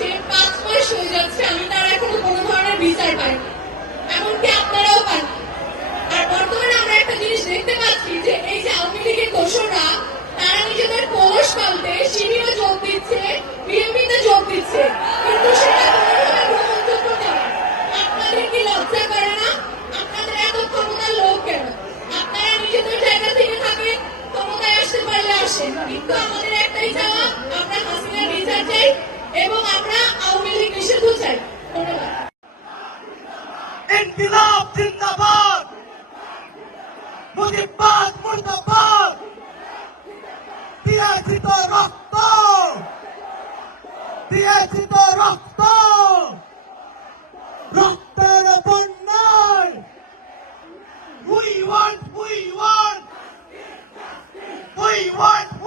যাচ্ছে পাঁচ মাস হয়ে যাচ্ছে, আমি তার এখনও কোনো ধরনের বিচার পাই এমনকি আপনারাও পান। আর বর্তমানে আমরা একটা জিনিস দেখতে পাচ্ছি যে এই যে আওয়ামী লীগের দোষরা, তারা নিজেদের কোষ পাল্টে শিবিরে যোগ দিচ্ছে, বিএনপিতে যোগ দিচ্ছে। ইনকিলাব, জিন্দাবাদ। মুজিবাদ মুর্দাবাদ। দিয়েছি তো রক্ত। দিয়েছি তো রক্ত। রক্তের বন্যায়। We want we want we want